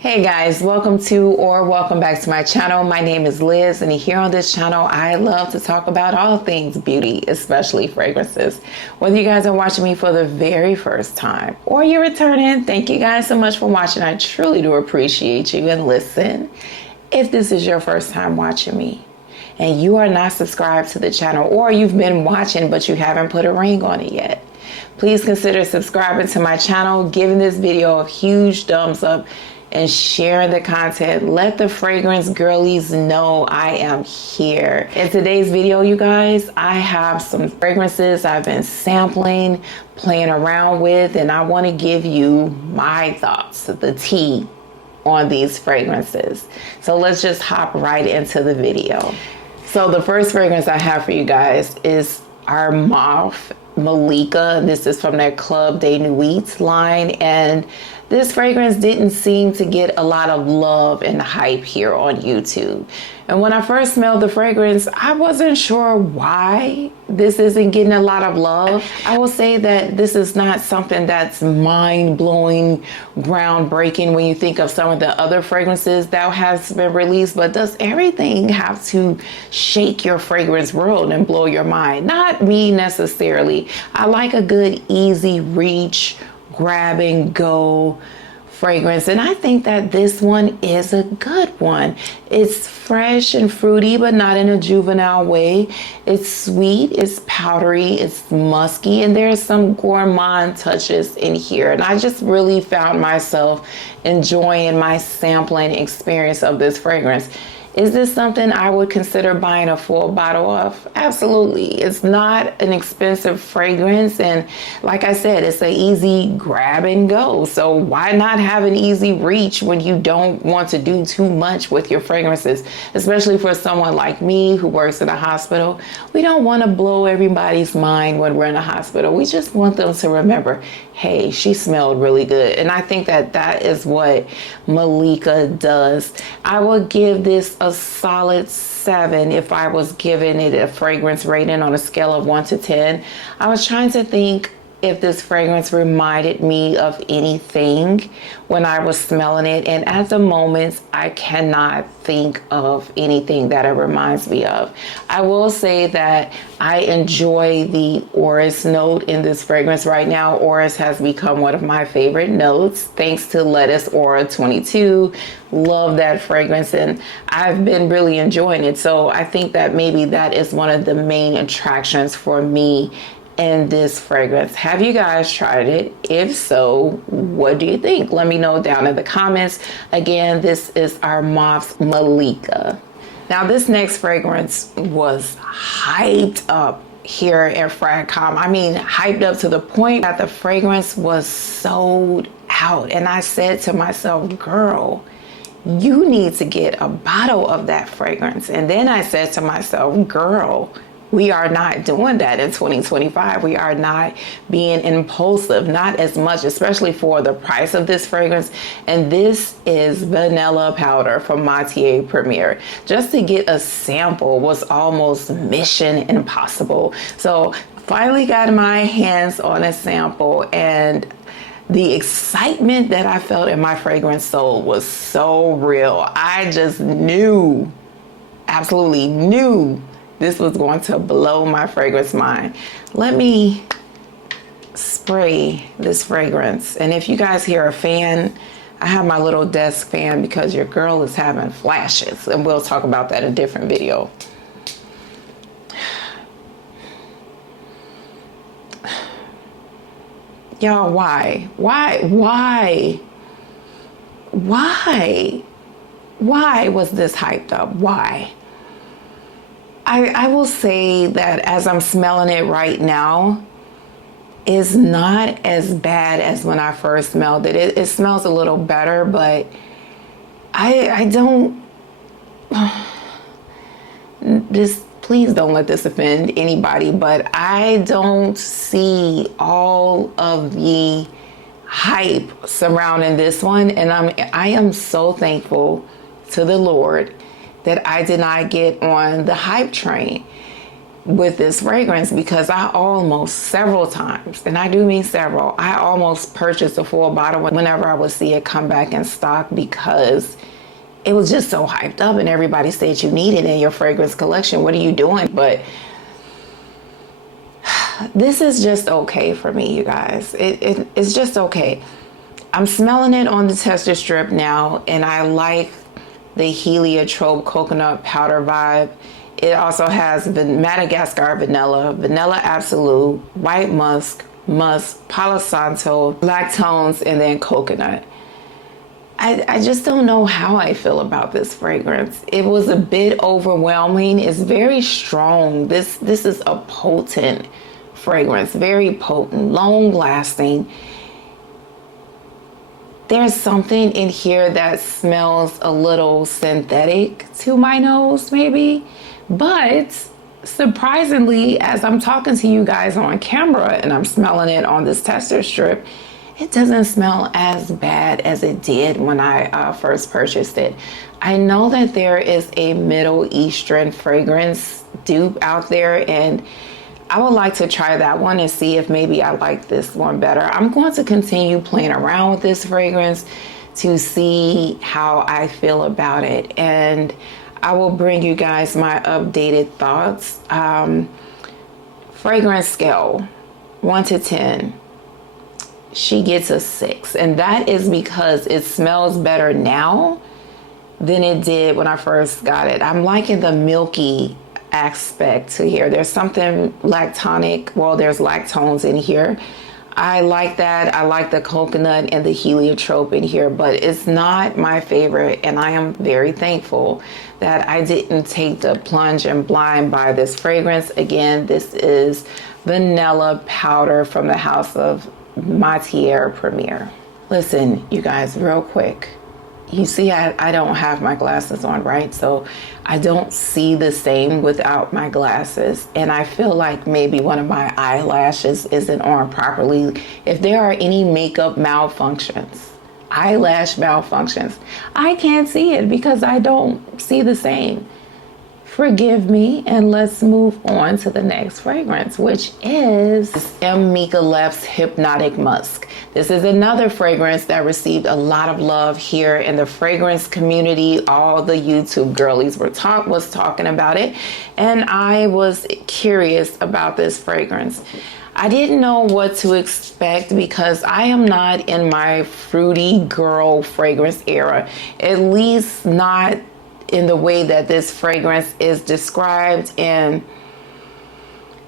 Hey guys, welcome to or welcome back to my channel. My name is Liz, and here on this channel I love to talk about all things beauty, especially fragrances. Whether you guys are watching me for the very first time or you're returning, thank you guys so much for watching. I truly do appreciate you. And listen, if this is your first time watching me and you are not subscribed to the channel, or you've been watching but you haven't put a ring on it yet, please consider subscribing to my channel, giving this video a huge thumbs up, and sharing the content. Let the fragrance girlies know I am here. In today's video, you guys, I have some fragrances I've been sampling, playing around with, and I want to give you my thoughts, the tea on these fragrances. So let's just hop right into the video. So the first fragrance I have for you guys is Armaf Maleeka. This is from their Club de Nuit line, and this fragrance didn't seem to get a lot of love and hype here on YouTube. And when I first smelled the fragrance, I wasn't sure why this isn't getting a lot of love. I will say that this is not something that's mind-blowing, groundbreaking when you think of some of the other fragrances that has been released, but does everything have to shake your fragrance world and blow your mind? Not me necessarily. I like a good, easy reach, grab and go fragrance, and I think that this one is a good one. It's fresh and fruity, but not in a juvenile way. It's sweet, it's powdery, it's musky, and there's some gourmand touches in here. And I just really found myself enjoying my sampling experience of this fragrance. Is this something I would consider buying a full bottle of? Absolutely. It's not an expensive fragrance, and like I said, it's an easy grab and go. So why not have an easy reach when you don't want to do too much with your fragrances, especially for someone like me who works in a hospital. We don't want to blow everybody's mind when we're in a hospital. We just want them to remember, hey, she smelled really good. And I think that that is what Maleeka does. I would give this a solid 7 if I was giving it a fragrance rating on a scale of 1 to 10. I was trying to think if this fragrance reminded me of anything when I was smelling it, and at the moment I cannot think of anything that it reminds me of. I will say that I enjoy the orris note in this fragrance right now. Orris has become one of my favorite notes thanks to Lettuce Aura 22. Love that fragrance, and I've been really enjoying it. So I think that maybe that is one of the main attractions for me in this fragrance. Have you guys tried it? If so, what do you think? Let me know down in the comments. Again, this is Armaf's Maleeka. Now this next fragrance was hyped up here at Fragcom. I mean, hyped up to the point that the fragrance was sold out. And I said to myself, girl, you need to get a bottle of that fragrance. And then I said to myself, girl, we are not doing that in 2025. We are not being impulsive, not as much, especially for the price of this fragrance. And this is vanilla powder from Matiere Premier. Just to get a sample was almost mission impossible. So finally got my hands on a sample, and the excitement that I felt in my fragrance soul was so real. I just knew, absolutely knew, this was going to blow my fragrance mind. Let me spray this fragrance. And if you guys hear a fan, I have my little desk fan because your girl is having flashes, and we'll talk about that in a different video. Y'all, why was this hyped up? Why? I will say that as I'm smelling it right now, it's not as bad as when I first smelled it. It smells a little better, but I don't, please don't let this offend anybody, but I don't see all of the hype surrounding this one. And I am so thankful to the Lord that I did not get on the hype train. with this fragrance, because I almost several times, and I do mean several, I almost purchased a full bottle whenever I would see it come back in stock, because it was just so hyped up and everybody said you need it in your fragrance collection. What are you doing? But this is just okay for me, you guys. It's just okay. I'm smelling it on the tester strip now, and I like the heliotrope coconut powder vibe. It also has Madagascar vanilla, vanilla absolute, white musk, Palo Santo, lactones, and then coconut. I just don't know how I feel about this fragrance. It was a bit overwhelming. It's very strong. This is a potent fragrance, very potent, long lasting. There's something in here that smells a little synthetic to my nose, maybe. But surprisingly, as I'm talking to you guys on camera and I'm smelling it on this tester strip, it doesn't smell as bad as it did when I first purchased it. I know that there is a Middle Eastern fragrance dupe out there, and I would like to try that one and see if maybe I like this one better. I'm going to continue playing around with this fragrance to see how I feel about it, and I will bring you guys my updated thoughts. Fragrance scale, 1 to 10. She gets a 6, and that is because it smells better now than it did when I first got it. I'm liking the milky aspect to here. There's something lactonic. Well, there's lactones in here. I like that. I like the coconut and the heliotrope in here, but it's not my favorite, and I am very thankful that I didn't take the plunge and blind buy this fragrance. Again, this is vanilla powder from the house of Matiere Premier. Listen, you guys, real quick. You see, I don't have my glasses on, right? So I don't see the same without my glasses. And I feel like maybe one of my eyelashes isn't on properly. If there are any makeup malfunctions, eyelash malfunctions, I can't see it because I don't see the same. Forgive me, and let's move on to the next fragrance, which is Micallef's Hypnotic Musk. This is another fragrance that received a lot of love here in the fragrance community. All the YouTube girlies was talking about it, and I was curious about this fragrance. I didn't know what to expect because I am not in my fruity girl fragrance era, at least not in the way that this fragrance is described. And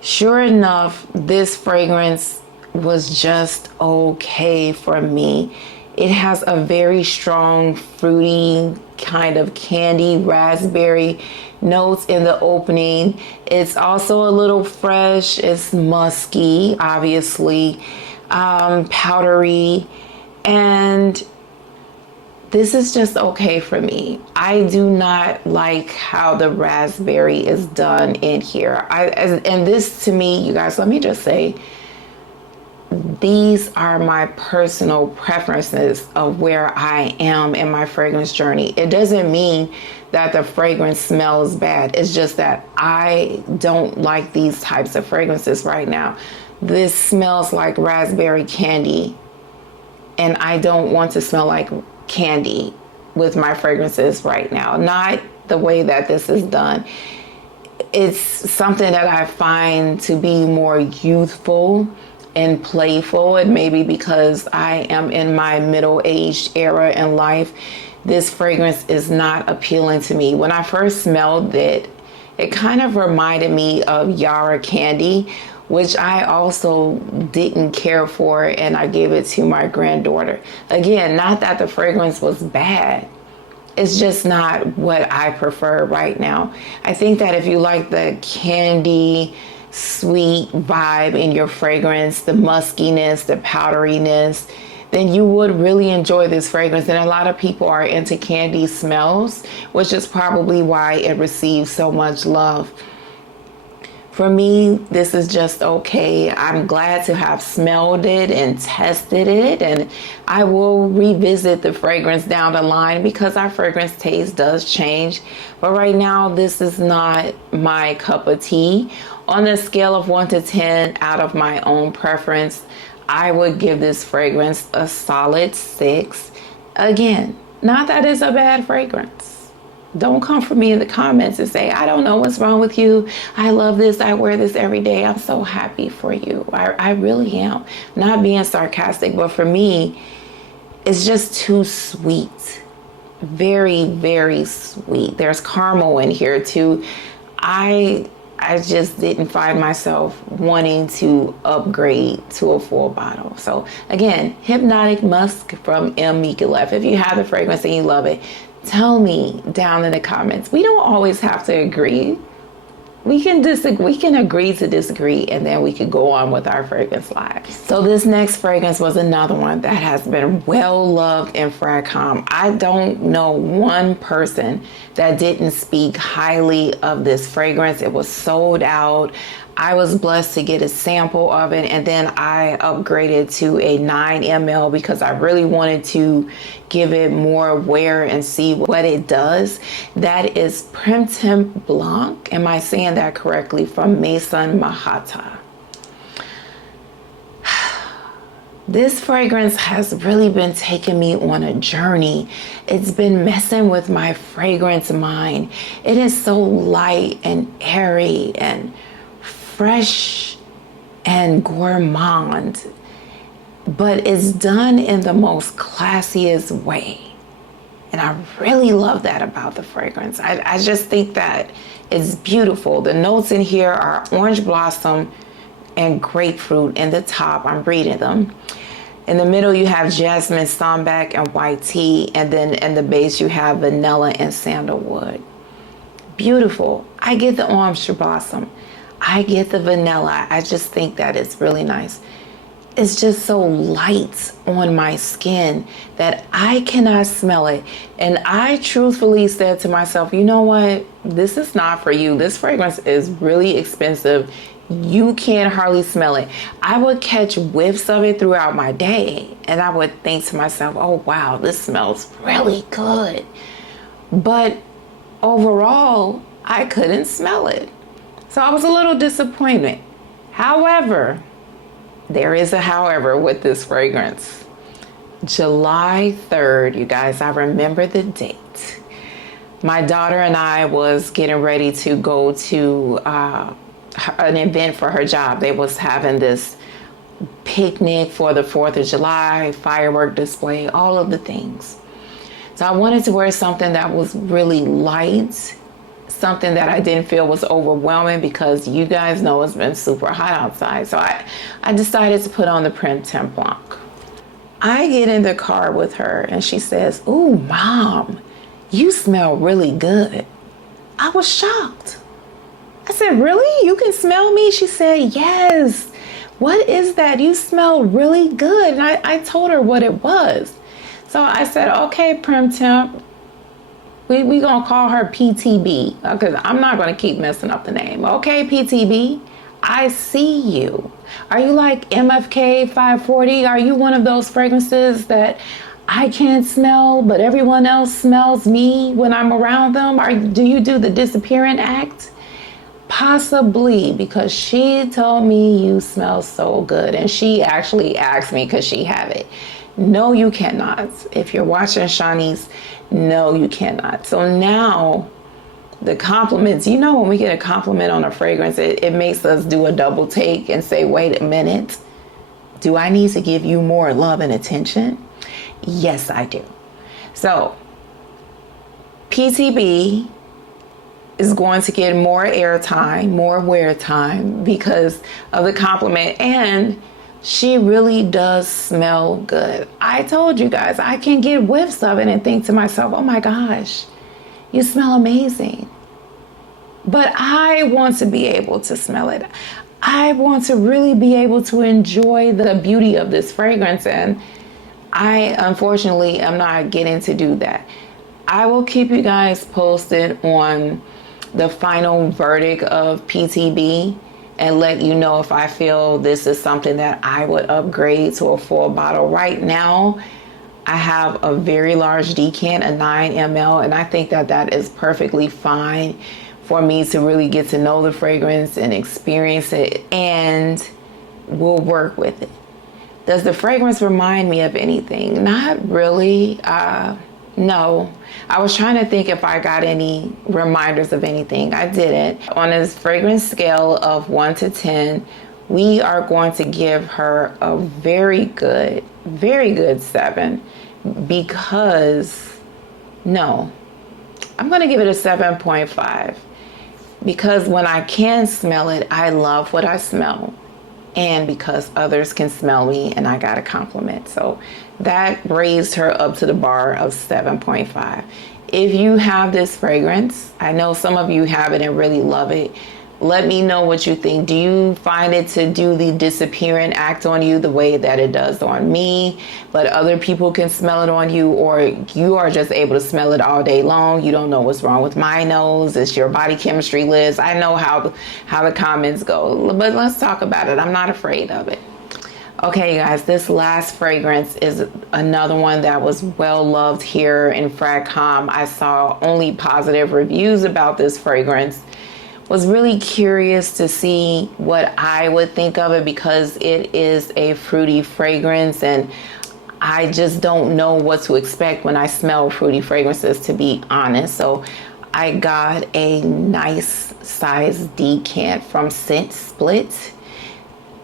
sure enough, this fragrance was just okay for me. It has a very strong fruity kind of candy raspberry notes in the opening. It's also a little fresh. It's musky, obviously, powdery, and this is just okay for me. I do not like how the raspberry is done in here. And this, to me, you guys, let me just say, these are my personal preferences of where I am in my fragrance journey. It doesn't mean that the fragrance smells bad. It's just that I don't like these types of fragrances right now. This smells like raspberry candy, and I don't want to smell like candy with my fragrances right now. Not the way that this is done. It's something that I find to be more youthful and playful, and maybe because I am in my middle-aged era in life, this fragrance is not appealing to me. When I first smelled it, it kind of reminded me of Yara candy, which I also didn't care for, and I gave it to my granddaughter. Again, not that the fragrance was bad. It's just not what I prefer right now. I think that if you like the candy, sweet vibe in your fragrance, the muskiness, the powderiness, then you would really enjoy this fragrance. And a lot of people are into candy smells, which is probably why it receives so much love. For me, this is just okay. I'm glad to have smelled it and tested it, and I will revisit the fragrance down the line because our fragrance taste does change. But right now, this is not my cup of tea. On the scale of 1 to 10, out of my own preference, I would give this fragrance a solid 6. Again, not that it's a bad fragrance. Don't come for me in the comments and say, I don't know what's wrong with you. I love this. I wear this every day. I'm so happy for you. I really am. Not being sarcastic, but for me, it's just too sweet. Very, very sweet. There's caramel in here too. I just didn't find myself wanting to upgrade to a full bottle. So again, Hypnotic Musk from Micallef. If you have the fragrance and you love it, tell me down in the comments. We don't always have to agree. We can disagree. We can agree to disagree, and then we could go on with our fragrance lives. So this next fragrance was another one that has been well loved in Fragcom. I don't know one person that didn't speak highly of this fragrance. It was sold out. I was blessed to get a sample of it, and then I upgraded to a 9 ml because I really wanted to give it more wear and see what it does. That is Printemps Blanc. Am I saying that correctly? From Maison Mataha. This fragrance has really been taking me on a journey. It's been messing with my fragrance mind. It is so light and airy and fresh and gourmand, but it's done in the most classiest way. And I really love that about the fragrance. I just think that it's beautiful. The notes in here are orange blossom and grapefruit in the top. I'm reading them. In the middle, you have jasmine, sambac, and white tea. And then in the base, you have vanilla and sandalwood. Beautiful. I get the orange blossom. I get the vanilla. I just think that it's really nice. It's just so light on my skin that I cannot smell it. And I truthfully said to myself, you know what? This is not for you. This fragrance is really expensive. You can't hardly smell it. I would catch whiffs of it throughout my day, and I would think to myself, oh wow, this smells really good. But overall, I couldn't smell it. So I was a little disappointed. However, there is a however with this fragrance. July 3rd, you guys, I remember the date. My daughter and I was getting ready to go to an event for her job. They was having this picnic for the 4th of July, firework display, all of the things. So I wanted to wear something that was really light, something that I didn't feel was overwhelming because you guys know it's been super hot outside. So I decided to put on the Printemps Blanc. I get in the car with her and she says, "Ooh, Mom, you smell really good." I was shocked. I said, "Really? You can smell me?" She said, "Yes. What is that? You smell really good." And I told her what it was. So I said, "Okay, Printemps, we gonna call her PTB because I'm not gonna keep messing up the name. Okay, PTB, I see you. Are you like MFK 540? Are you one of those fragrances that I can't smell, but everyone else smells me when I'm around them? Or do you do the disappearing act?" Possibly, because she told me you smell so good. And she actually asked me, because she have it. No, you cannot. If you're watching Shawnee's, no, you cannot. So now the compliments, you know, when we get a compliment on a fragrance, it makes us do a double take and say, wait a minute, do I need to give you more love and attention? Yes, I do. So PTB is going to get more airtime, more wear time because of the compliment, and she really does smell good. I told you guys, I can get whiffs of it and think to myself, oh my gosh, you smell amazing. But I want to be able to smell it. I want to really be able to enjoy the beauty of this fragrance, and I unfortunately am not getting to do that. I will keep you guys posted on the final verdict of PTB and let you know if I feel this is something that I would upgrade to a full bottle. Right now, I have a very large decant, a 9 ml, and I think that that is perfectly fine for me to really get to know the fragrance and experience it, and we'll work with it. Does the fragrance remind me of anything? Not really. No. I was trying to think if I got any reminders of anything. I didn't. On this fragrance scale of 1 to 10, we are going to give her a very good 7, because, no, I'm going to give it a 7.5, because when I can smell it, I love what I smell. And because others can smell me and I got a compliment. So that raised her up to the bar of 7.5. If you have this fragrance, I know some of you have it and really love it. Let me know what you think. Do you find it to do the disappearing act on you the way that it does on me, but other people can smell it on you, or you are just able to smell it all day long? You don't know what's wrong with my nose. It's your body chemistry, Liz. I know how the comments go, but let's talk about it. I'm not afraid of it. Okay, guys, this last fragrance is another one that was well loved here in Fragcom. I saw only positive reviews about this fragrance. Was really curious to see what I would think of it, because it is a fruity fragrance and I just don't know what to expect when I smell fruity fragrances, to be honest. So I got a nice size decant from Scent Split,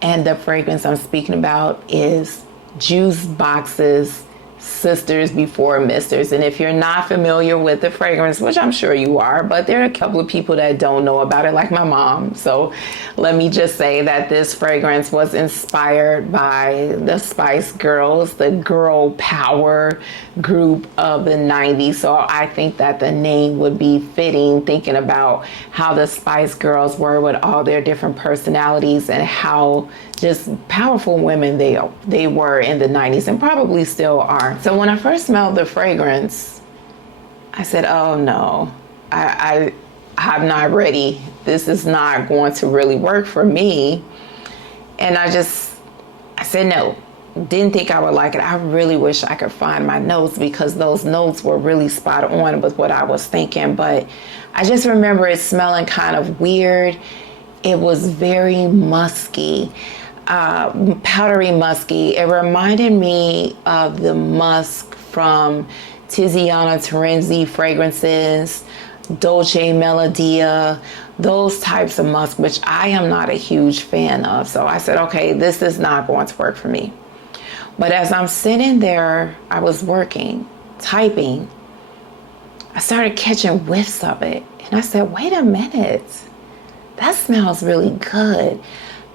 and the fragrance I'm speaking about is Juicebox's Sisters Before Misters. And if you're not familiar with the fragrance, which I'm sure you are, but there are a couple of people that don't know about it, like my mom. So let me just say that this fragrance was inspired by the Spice Girls, the girl power group of the 90s. So I think that the name would be fitting, thinking about how the Spice Girls were with all their different personalities and how just powerful women they were in the 90s and probably still are. So when I first smelled the fragrance, I said, oh no, I'm not ready. This is not going to really work for me. And I said no. Didn't think I would like it. I really wish I could find my notes, because those notes were really spot on with what I was thinking. But I just remember it smelling kind of weird. It was very musky. Powdery musky. It reminded me of the musk from Tiziana Terenzi fragrances, Dolce Melodia, those types of musk, which I am not a huge fan of. So I said, okay, this is not going to work for me. But as I'm sitting there, I was working, typing, I started catching whiffs of it. And I said, wait a minute, that smells really good.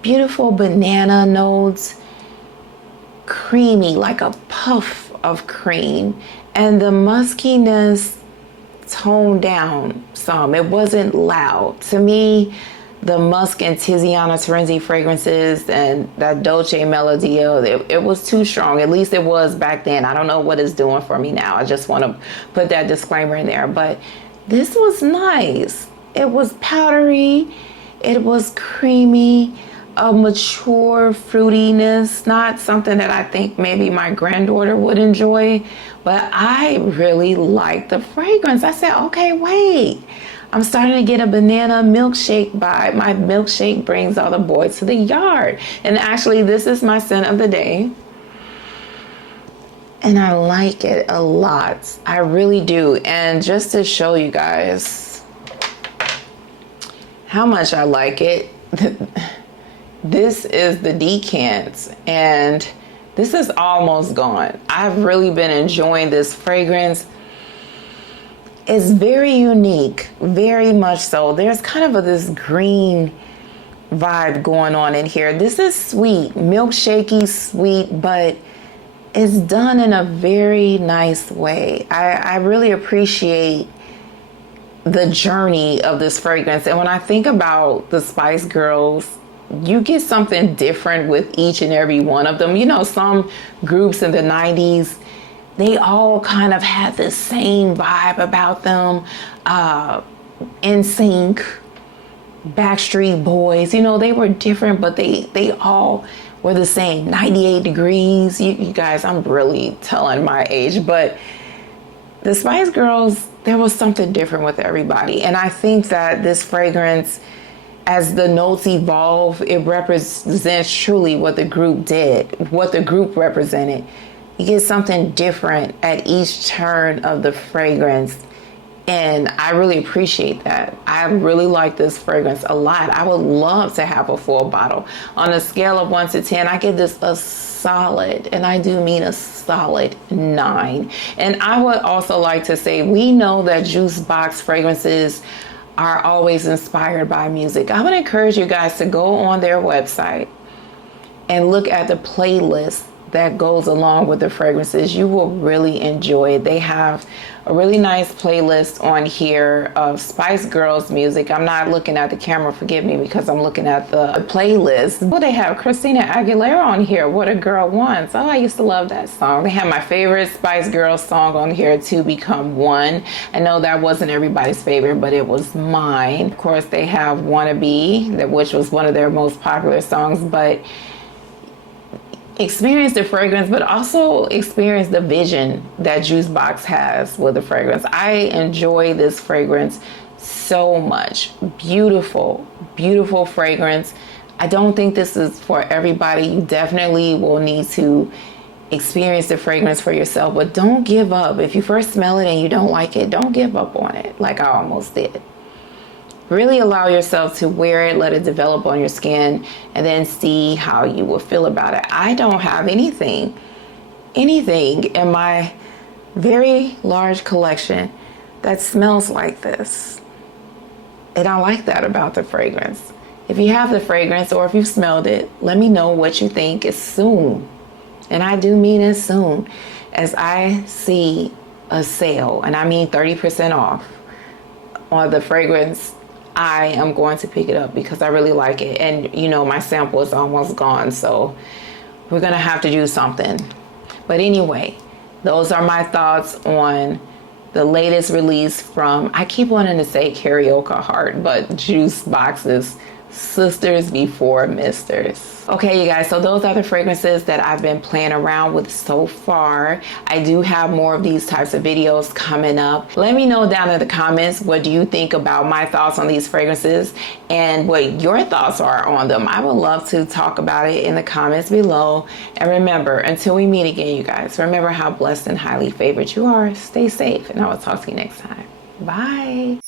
Beautiful banana notes, creamy, like a puff of cream, and the muskiness toned down some. It wasn't loud. To me, the musk and Tiziana Terenzi fragrances and that Dolce Melodia, it was too strong. At least it was back then. I don't know what it's doing for me now. I just want to put that disclaimer in there. But this was nice. It was powdery. It was creamy. A mature fruitiness, not something that I think maybe my granddaughter would enjoy, but I really like the fragrance. I said, okay, wait, I'm starting to get a banana milkshake vibe. My milkshake brings all the boys to the yard. And actually, this is my scent of the day. And I like it a lot. I really do. And just to show you guys how much I like it, this is the decant, and this is almost gone. I've really been enjoying this fragrance. It's very unique, very much so. There's kind of this green vibe going on in here. This is sweet, milkshakey sweet, but it's done in a very nice way. I really appreciate the journey of this fragrance. And when I think about the Spice Girls, you get something different with each and every one of them. You know, some groups in the 90s, they all kind of had the same vibe about them. NSYNC, Backstreet Boys, you know, they were different, but they all were the same. 98 Degrees. You guys, I'm really telling my age, but the Spice Girls, there was something different with everybody. And I think that this fragrance, as the notes evolve, it represents truly what the group did, what the group represented. You get something different at each turn of the fragrance. And I really appreciate that. I really like this fragrance a lot. I would love to have a full bottle. On a scale of 1 to 10, I give this a solid, and I do mean a solid 9. And I would also like to say, we know that Juicebox fragrances are always inspired by music. I would encourage you guys to go on their website and look at the playlist that goes along with the fragrances. You will really enjoy it. They have a really nice playlist on here of Spice Girls music. I'm not looking at the camera, forgive me, because I'm looking at the playlist. Well, they have Christina Aguilera on here, What a Girl Wants. Oh, I used to love that song. They have my favorite Spice Girls song on here, To Become One. I know that wasn't everybody's favorite, but it was mine. Of course, they have Wannabe, which was one of their most popular songs, but experience the fragrance, but also experience the vision that Juicebox has with the fragrance. I enjoy this fragrance so much. Beautiful, beautiful fragrance. I don't think this is for everybody. You definitely will need to experience the fragrance for yourself, but don't give up. If you first smell it and you don't like it, don't give up on it like I almost did. Really allow yourself to wear it, let it develop on your skin, and then see how you will feel about it. I don't have anything in my very large collection that smells like this. And I like that about the fragrance. If you have the fragrance or if you've smelled it, let me know what you think as soon. And I do mean as soon as I see a sale, and I mean 30% off on the fragrance. I am going to pick it up because I really like it. And you know, my sample is almost gone, so we're gonna have to do something. But anyway, those are my thoughts on the latest release from, I keep wanting to say Karaoke Heart, but Juicebox's Sisters Before Misters. Okay, you guys, so those are the fragrances that I've been playing around with so far. I do have more of these types of videos coming up. Let me know down in the comments, what do you think about my thoughts on these fragrances and what your thoughts are on them. I would love to talk about it in the comments below. And remember, until we meet again, you guys, remember how blessed and highly favored you are. Stay safe, and I will talk to you next time. Bye.